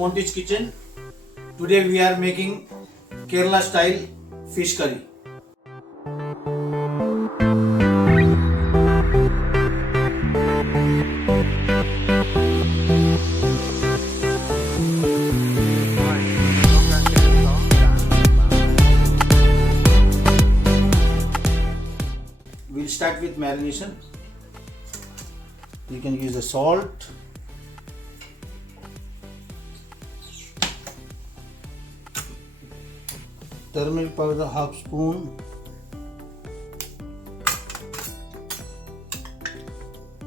Monty's kitchen. Today we are making Kerala style fish curry. We'll start with marination. You can use the salt, turmeric powder half spoon,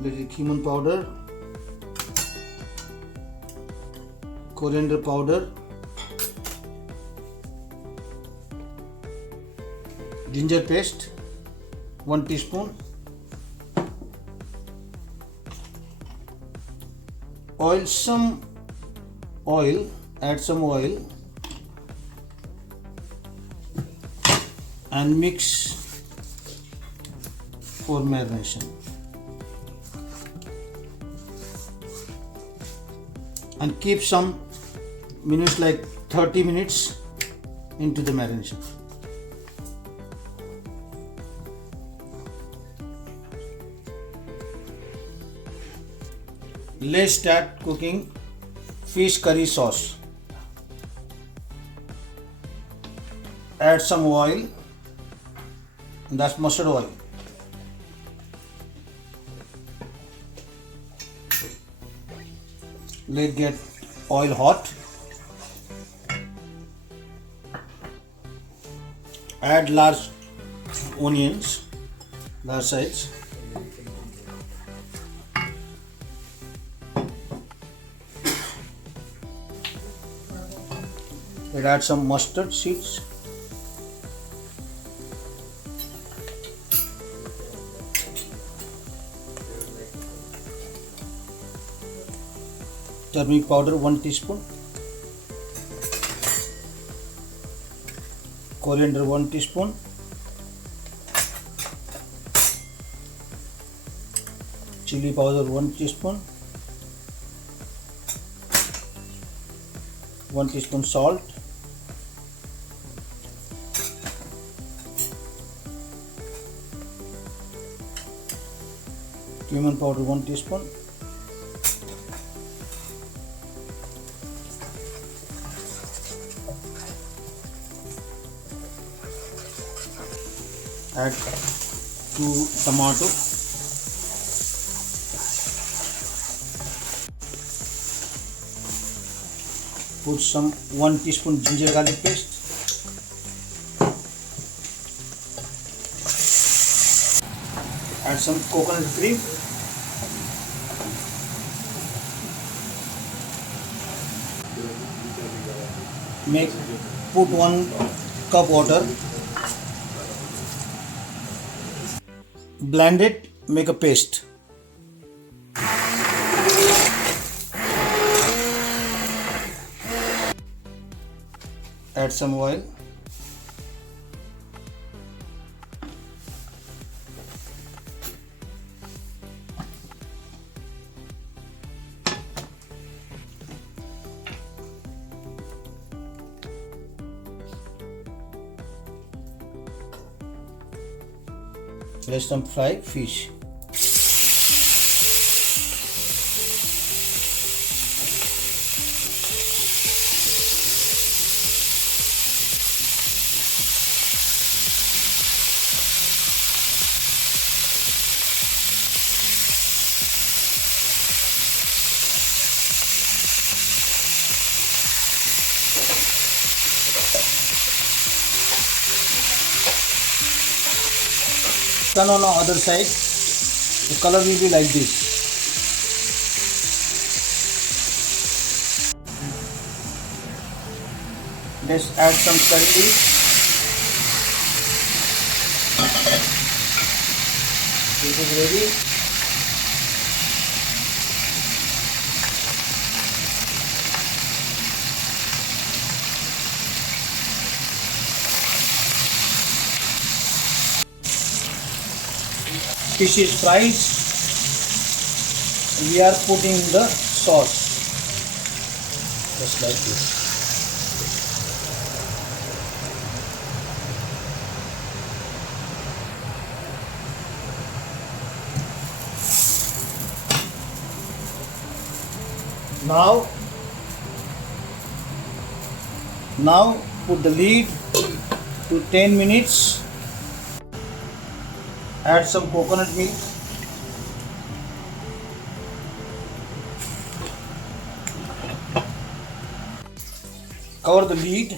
little cumin powder, coriander powder, ginger paste 1 teaspoon, add some oil and mix for marination, and keep some minutes like 30 minutes into the marination. Let's start cooking fish curry sauce. Add some oil, that's mustard oil. Let get oil hot. Add large onions, large size. Let's add some mustard seeds. Turmeric powder 1 teaspoon. Coriander 1 teaspoon. Chili powder 1 teaspoon. 1 teaspoon salt. Cumin powder 1 teaspoon. Add 2 tomato. Put some 1 teaspoon ginger garlic paste. Add some coconut cream. Put 1 cup water. Blend it, make a paste. Add some oil. Let's some fry fish. Turn on the other side, the color will be like this. Let's add some curry leaves. This is ready. Fish is fried. We are putting the sauce. just like this. Now put the lid to 10 minutes. Add some coconut milk. Cover the lid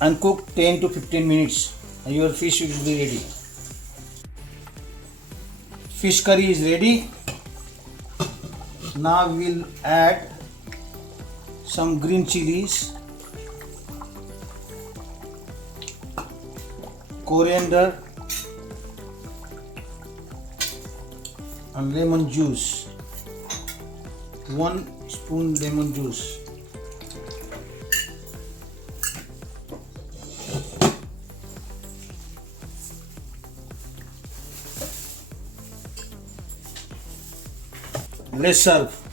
and cook 10 to 15 minutes and your fish will be ready. Fish curry is ready. Now we will add some green chilies, coriander and lemon juice. 1 spoon lemon juice. Let's serve.